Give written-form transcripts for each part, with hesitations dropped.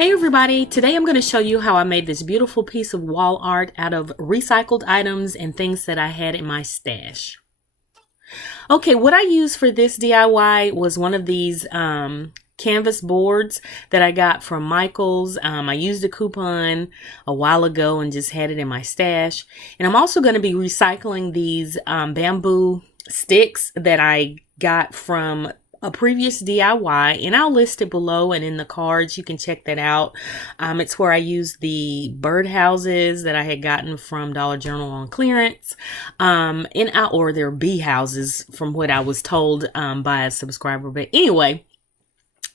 Hey everybody, today I'm going to show you how I made this beautiful piece of wall art out of recycled items and things that I had in my stash. Okay, what I used for this DIY was one of these canvas boards that I got from Michaels. I used a coupon a while ago and just had it in my stash. And I'm also going to be recycling these bamboo sticks that I got from a previous DIY, and I'll list it below and in the cards. You can check that out. It's where I used the birdhouses that I had gotten from Dollar General on clearance, or their bee houses from what I was told by a subscriber. But anyway,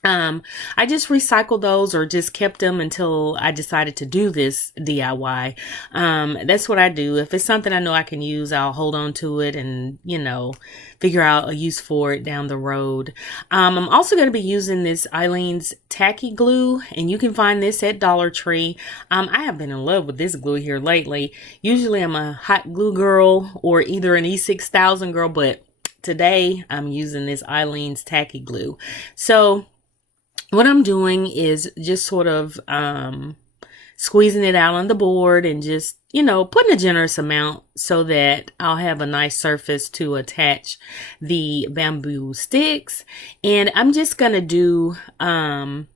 I just recycled those or just kept them until I decided to do this DIY. That's what I do. If it's something I know I can use, I'll hold on to it and, figure out a use for it down the road. I'm also going to be using this Aleene's Tacky Glue, and you can find this at Dollar Tree. I have been in love with this glue here lately. Usually I'm a hot glue girl or either an E6000 girl, but today I'm using this Aleene's Tacky Glue. So what I'm doing is just sort of squeezing it out on the board and just, putting a generous amount so that I'll have a nice surface to attach the bamboo sticks. And I'm just going to do an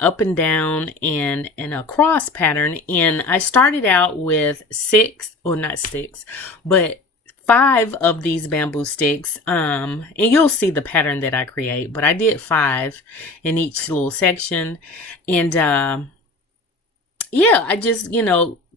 up and down and a cross pattern. And I started out with five of these bamboo sticks, and you'll see the pattern that I create, but I did 5 in each little section. And yeah, I just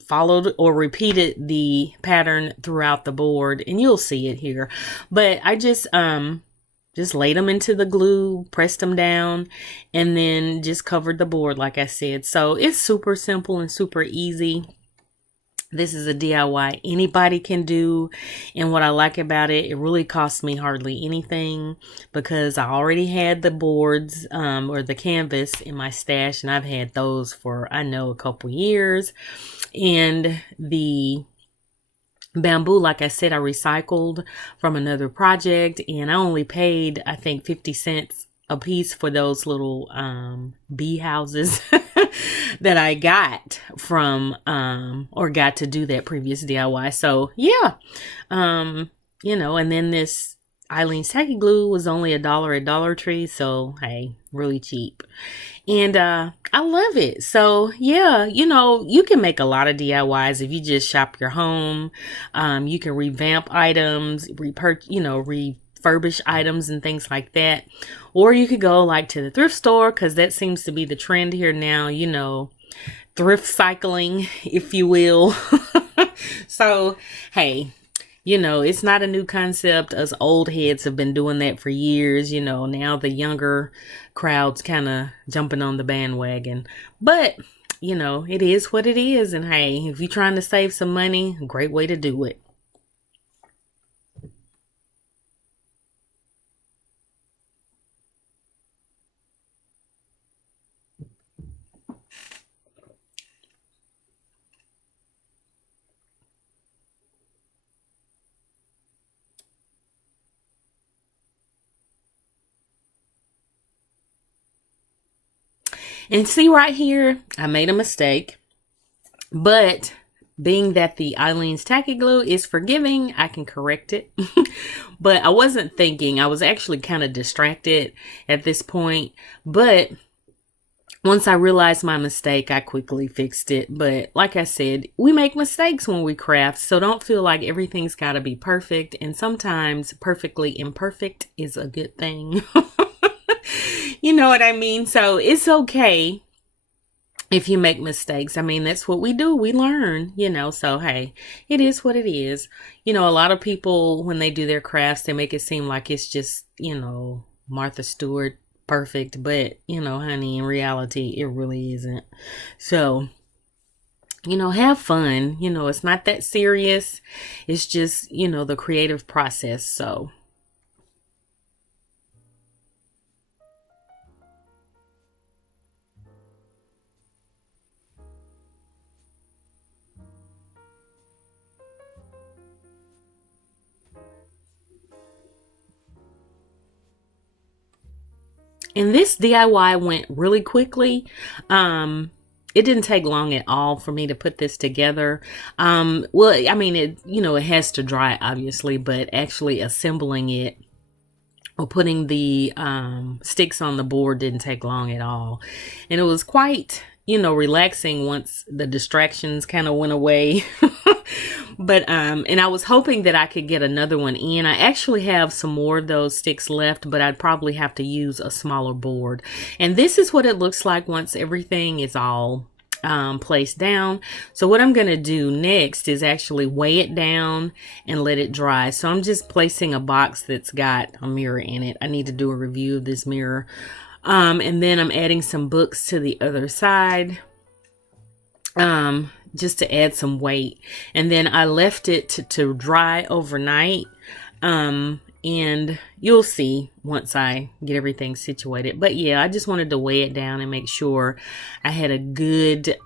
followed or repeated the pattern throughout the board, and you'll see it here. But I just laid them into the glue, pressed them down, and then just covered the board like I said. So it's super simple and super easy. This is a DIY anybody can do, and what I like about it, it really cost me hardly anything because I already had the boards or the canvas in my stash, and I've had those for, I know, a couple years. And the bamboo, like I said, I recycled from another project, and I only paid, I think, 50 cents a piece for those little bee houses that I got from or got to do that previous DIY. So yeah, and then this Aleene's Tacky Glue was only $1 at Dollar Tree, so hey, really cheap. And I love it. So yeah, you can make a lot of DIYs if you just shop your home. You can revamp items, refurbish items and things like that. Or you could go like to the thrift store, because that seems to be the trend here now, thrift cycling, if you will. So, hey, it's not a new concept. Us old heads have been doing that for years. Now the younger crowd's kind of jumping on the bandwagon. But, it is what it is. And hey, if you're trying to save some money, a great way to do it. And see right here, I made a mistake, but being that the Aleene's Tacky Glue is forgiving, I can correct it. But I wasn't thinking. I was actually kind of distracted at this point. But once I realized my mistake, I quickly fixed it. But like I said, we make mistakes when we craft, so don't feel like everything's got to be perfect. And sometimes perfectly imperfect is a good thing. You know what I mean? So it's okay if you make mistakes. I mean, that's what we do. We learn, so hey, it is what it is. A lot of people, when they do their crafts, they make it seem like it's just, Martha Stewart perfect. But, honey, in reality, it really isn't. So, have fun. It's not that serious. It's just, the creative process. So, And this DIY went really quickly. It didn't take long at all for me to put this together. Well, I mean, it has to dry, obviously, but actually assembling it or putting the sticks on the board didn't take long at all. And it was quite, relaxing once the distractions kind of went away. But and I was hoping that I could get another one in. I actually have some more of those sticks left, but I'd probably have to use a smaller board. And this is what it looks like once everything is all placed down. So what I'm going to do next is actually weigh it down and let it dry. So I'm just placing a box that's got a mirror in it. I need to do a review of this mirror. And then I'm adding some books to the other side. Just to add some weight. And then I left it to dry overnight. And you'll see once I get everything situated. But yeah, I just wanted to weigh it down and make sure I had a good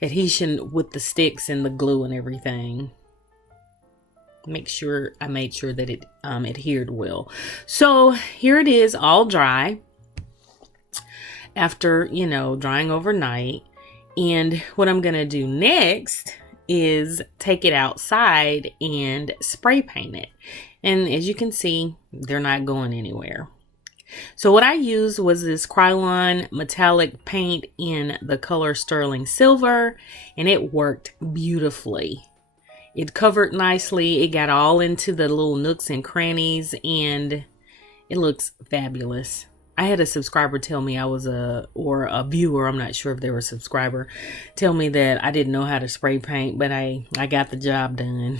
adhesion with the sticks and the glue and everything. I made sure that it adhered well. So here it is, all dry after, drying overnight. And what I'm going to do next is take it outside and spray paint it. And as you can see, they're not going anywhere. So what I used was this Krylon metallic paint in the color sterling silver, and it worked beautifully. It covered nicely. It got all into the little nooks and crannies, and it looks fabulous. I had a subscriber tell me or a viewer, I'm not sure if they were a subscriber, tell me that I didn't know how to spray paint, but I got the job done.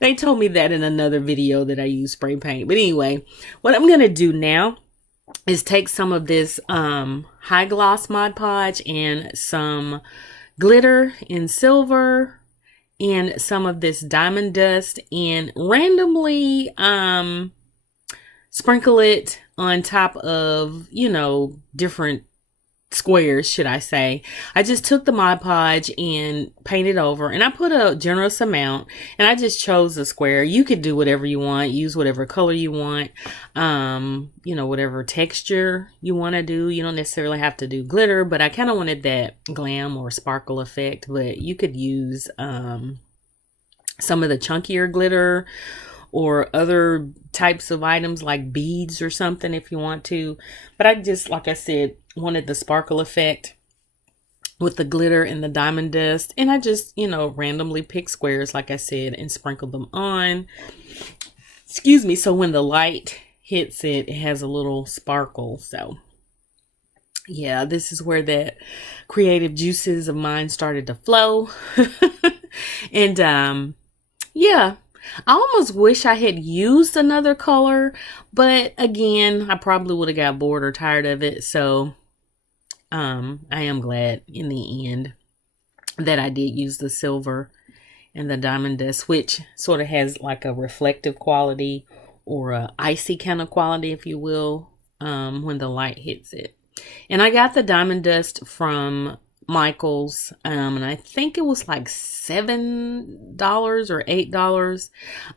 They told me that in another video that I use spray paint. But anyway, what I'm going to do now is take some of this high gloss Mod Podge and some glitter in silver and some of this diamond dust and randomly sprinkle it on top of, different squares, should I say. I just took the Mod Podge and painted over, and I put a generous amount, and I just chose a square. You could do whatever you want, use whatever color you want, whatever texture you want to do. You don't necessarily have to do glitter, but I kind of wanted that glam or sparkle effect, but you could use some of the chunkier glitter or other types of items like beads or something if you want to. But I just, like I said, wanted the sparkle effect with the glitter and the diamond dust. And I just, randomly picked squares, like I said, and sprinkled them on. Excuse me. So when the light hits it, it has a little sparkle. So yeah, this is where the creative juices of mine started to flow. And yeah. I almost wish I had used another color, but again, I probably would have got bored or tired of it. So I am glad in the end that I did use the silver and the diamond dust, which sort of has like a reflective quality or a icy kind of quality, if you will, when the light hits it. And I got the diamond dust from Michael's, and I think it was like $7 or $8,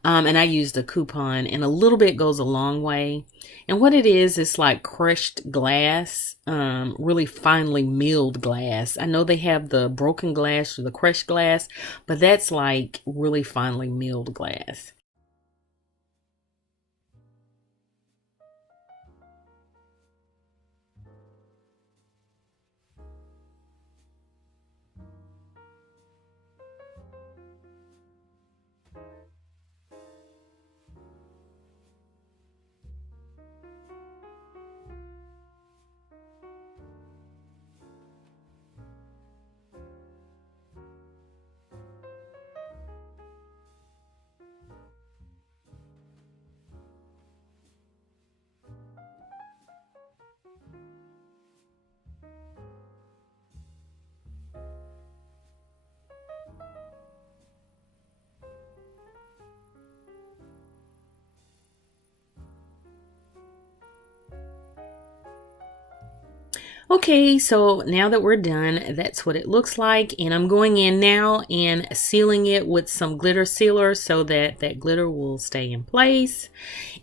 and I used a coupon, and a little bit goes a long way. And what it is like crushed glass, really finely milled glass. I know they have the broken glass or the crushed glass, but that's like really finely milled glass. Okay, so now that we're done, that's what it looks like. And I'm going in now and sealing it with some glitter sealer so that that glitter will stay in place.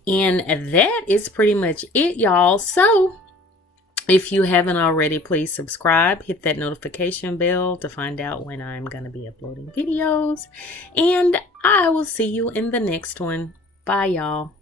And that is pretty much it, y'all. So if you haven't already, please subscribe, hit that notification bell to find out when I'm going to be uploading videos. And I will see you in the next one. Bye, y'all.